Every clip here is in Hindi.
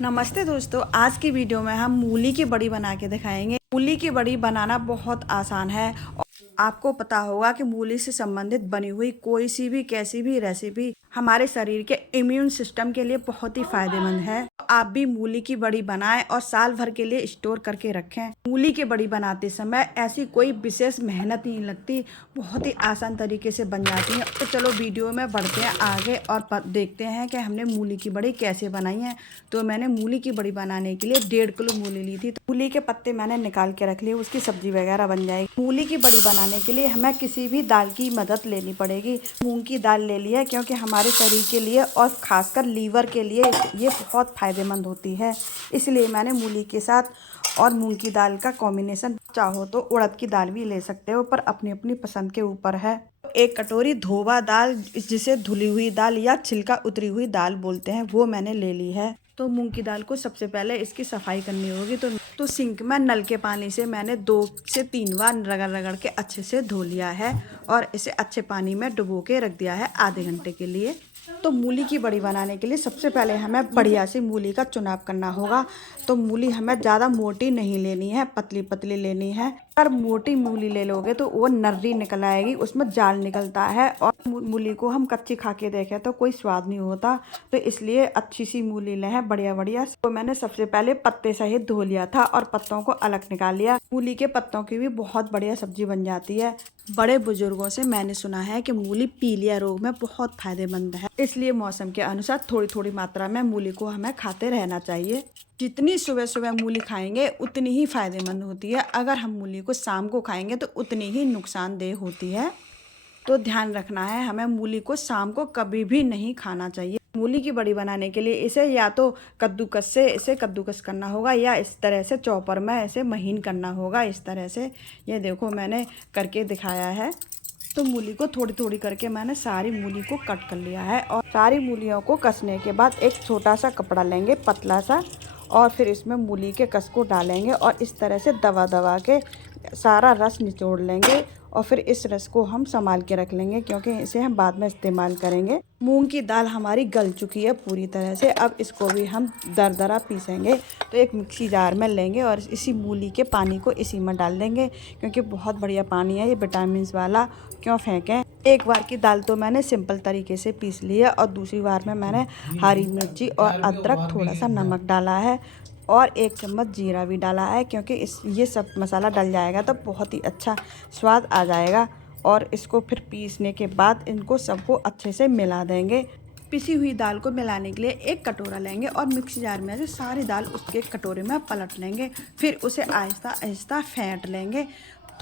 नमस्ते दोस्तों, आज की वीडियो में हम मूली की बड़ी बना के दिखाएंगे। मूली की बड़ी बनाना बहुत आसान है और आपको पता होगा कि मूली से संबंधित बनी हुई कोई सी भी कैसी भी रेसिपी हमारे शरीर के इम्यून सिस्टम के लिए बहुत ही फायदेमंद है। आप भी मूली की बड़ी बनाएं और साल भर के लिए स्टोर करके रखें। मूली की बड़ी बनाते समय ऐसी कोई विशेष मेहनत नहीं लगती, बहुत ही आसान तरीके से बन जाती है। तो चलो वीडियो में बढ़ते हैं आगे और देखते हैं कि हमने मूली की बड़ी कैसे बनाई है। तो मैंने मूली की बड़ी बनाने के लिए 1.5 किलो मूली ली थी। तो मूली के पत्ते मैंने निकाल के रख लिए, उसकी सब्जी वगैरह बन जाएगी। मूली की बड़ी बनाने के लिए हमें किसी भी दाल की मदद लेनी पड़ेगी। मूंग की दाल ले लिया क्योंकि हमारे शरीर के लिए और खासकर लीवर के लिए ये बहुत फायदेमंद होती है, इसलिए मैंने मूली के साथ और मूंग की दाल का कॉम्बिनेशन। चाहो तो उड़द की दाल भी ले सकते हो, पर अपनी अपनी पसंद के ऊपर है। 1 कटोरी धोवा दाल, जिसे धुली हुई दाल या छिलका उतरी हुई दाल बोलते हैं, वो मैंने ले ली है। तो मूंग की दाल को सबसे पहले इसकी सफाई करनी होगी। तो सिंक में नल के पानी से मैंने 2 से 3 बार रगड़ रगड़ के अच्छे से धो लिया है और इसे अच्छे पानी में डुबो के रख दिया है आधे घंटे के लिए। तो मूली की बड़ी बनाने के लिए सबसे पहले हमें बढ़िया सी मूली का चुनाव करना होगा। तो मूली हमें ज़्यादा मोटी नहीं लेनी है, पतली पतली लेनी है। अगर मोटी मूली ले लोगे तो वो नर्री निकल आएगी, उसमें जाल निकलता है और मूली को हम कच्ची खा के देखें तो कोई स्वाद नहीं होता। तो इसलिए अच्छी सी मूली लें, बढ़िया बढ़िया। तो मैंने सबसे पहले पत्ते सहित धो लिया था और पत्तों को अलग निकाल लिया। मूली के पत्तों की भी बहुत बढ़िया सब्जी बन जाती है। बड़े बुजुर्गों से मैंने सुना है कि मूली पीलिया रोग में बहुत फायदेमंद है, इसलिए मौसम के अनुसार थोड़ी थोड़ी मात्रा में मूली को हमें खाते रहना चाहिए। जितनी सुबह सुबह मूली खाएंगे उतनी ही फायदेमंद होती है। अगर हम मूली को शाम को खाएंगे तो उतनी ही नुकसानदेह होती है। तो ध्यान रखना है, हमें मूली को शाम को कभी भी नहीं खाना चाहिए। मूली की बड़ी बनाने के लिए इसे या तो कद्दूकस से इसे कद्दूकस करना होगा या इस तरह से चॉपर में इसे महीन करना होगा। इस तरह से ये देखो मैंने करके दिखाया है। तो मूली को थोड़ी थोड़ी करके मैंने सारी मूली को कट कर लिया है और सारी मूलियों को कसने के बाद एक छोटा सा कपड़ा लेंगे पतला सा और फिर इसमें मूली के कस को डालेंगे और इस तरह से दबा दबा के सारा रस निचोड़ लेंगे और फिर इस रस को हम संभाल के रख लेंगे क्योंकि इसे हम बाद में इस्तेमाल करेंगे। मूंग की दाल हमारी गल चुकी है पूरी तरह से, अब इसको भी हम दरदरा पीसेंगे। तो एक मिक्सी जार में लेंगे और इसी मूली के पानी को इसी में डाल देंगे क्योंकि बहुत बढ़िया पानी है ये, विटामिन वाला, क्यों फेंकें। एक बार की दाल तो मैंने सिंपल तरीके से पीस ली है और दूसरी बार में मैंने हरी मिर्ची और अदरक, थोड़ा सा नमक डाला है और 1 चम्मच जीरा भी डाला है क्योंकि ये सब मसाला डल जाएगा तो बहुत ही अच्छा स्वाद आ जाएगा। और इसको फिर पीसने के बाद इनको सबको अच्छे से मिला देंगे। पिसी हुई दाल को मिलाने के लिए 1 कटोरा लेंगे और मिक्सी जार में से सारी दाल उसके कटोरे में पलट लेंगे। फिर उसे आहिस्ता आहिस्ता फेंट लेंगे।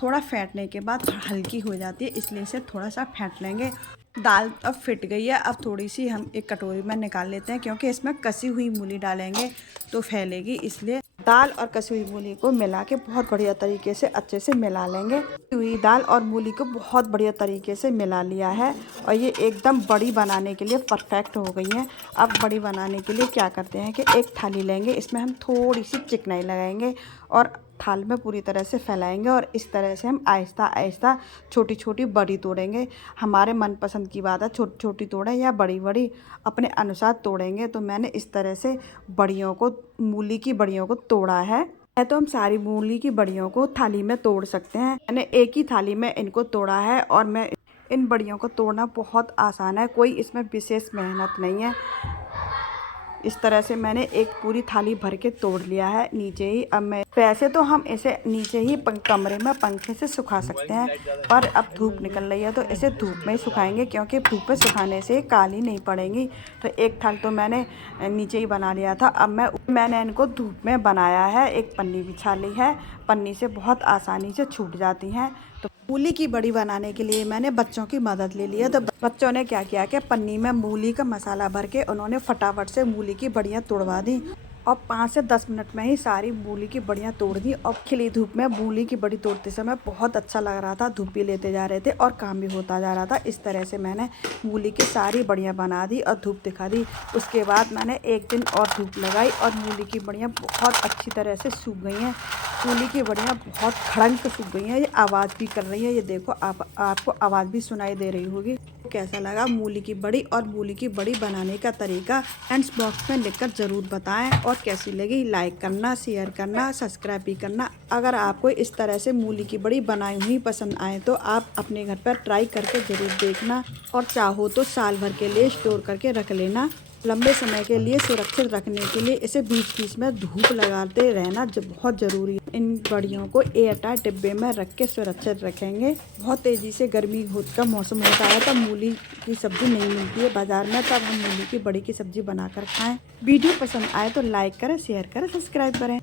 थोड़ा फेंटने के बाद हल्की हो जाती है, इसलिए इसे थोड़ा सा फेंट लेंगे। दाल अब फिट गई है, अब थोड़ी सी हम एक कटोरी में निकाल लेते हैं क्योंकि इसमें कसी हुई मूली डालेंगे तो फैलेगी, इसलिए दाल और कसी हुई मूली को मिला के बहुत बढ़िया तरीके से अच्छे से मिला लेंगे। कसी हुई दाल और मूली को बहुत बढ़िया तरीके से मिला लिया है और ये एकदम बड़ी बनाने के लिए परफेक्ट हो गई है। अब बड़ी बनाने के लिए क्या करते हैं कि एक थाली लेंगे, इसमें हम थोड़ी सी चिकनाई लगाएंगे और थाल में पूरी तरह से फैलाएंगे और इस तरह से हम आहिस्ता आहिस्ता छोटी छोटी बड़ी तोड़ेंगे। हमारे मनपसंद की बात है, छोटी छोटी तोड़ें या बड़ी बड़ी, अपने अनुसार तोड़ेंगे। तो मैंने इस तरह से बड़ियों को, मूली की बड़ियों को तोड़ा है। तो हम सारी मूली की बड़ियों को थाली में तोड़ सकते हैं। मैंने एक ही थाली में इनको तोड़ा है और मैं इन बड़ियों को तोड़ना बहुत आसान है, कोई इसमें विशेष मेहनत नहीं है। इस तरह से मैंने एक पूरी थाली भर के तोड़ लिया है नीचे ही। अब मैं वैसे तो हम इसे नीचे ही कमरे में पंखे से सुखा सकते हैं, पर अब धूप निकल रही है तो इसे धूप में ही सुखाएंगे क्योंकि धूप में सुखाने से काली नहीं पड़ेंगी। तो एक थाल तो मैंने नीचे ही बना लिया था। अब मैंने इनको धूप में बनाया है, एक पन्नी बिछा ली है, पन्नी से बहुत आसानी से छूट जाती हैं। तो मूली की बड़ी बनाने के लिए मैंने बच्चों की मदद ले ली है। तो बच्चों ने क्या किया कि पन्नी में मूली का मसाला भर के उन्होंने फटाफट से मूली की बड़ियाँ तोड़वा दी और 5 से 10 मिनट में ही सारी मूली की बड़ियाँ तोड़ दी। और खिली धूप में मूली की बड़ी तोड़ते समय बहुत अच्छा लग रहा था, धूप भी लेते जा रहे थे और काम भी होता जा रहा था। इस तरह से मैंने मूली की सारी बड़ियाँ बना दी और धूप दिखा दी। उसके बाद मैंने 1 दिन और धूप लगाई और मूली की बड़ियाँ बहुत अच्छी तरह से सूख गई हैं। मूली की बड़ियाँ बहुत खड़ंक सूख गई हैं, ये आवाज़ भी कर रही है। ये देखो, आपको आवाज़ भी सुनाई दे रही होगी। कैसा लगा मूली की बड़ी और मूली की बड़ी बनाने का तरीका कमेंट्स बॉक्स में लिखकर ज़रूर बताएं। और कैसी लगी लाइक करना, शेयर करना, सब्सक्राइब भी करना। अगर आपको इस तरह से मूली की बड़ी बनाई हुई पसंद आए तो आप अपने घर पर ट्राई करके ज़रूर देखना और चाहो तो साल भर के लिए स्टोर करके रख लेना। लंबे समय के लिए सुरक्षित रखने के लिए इसे बीच बीच में धूप लगाते रहना बहुत ज़रूरी है। इन बड़ियों को एयरटाइट डिब्बे में रख के सुरक्षित रखेंगे। बहुत तेज़ी से गर्मी का मौसम होता है तब मूली की सब्ज़ी नहीं मिलती है बाज़ार में, तब हम मूली की बड़ी की सब्ज़ी बनाकर खाएं। वीडियो पसंद आए तो लाइक करें, शेयर करें, सब्सक्राइब करें।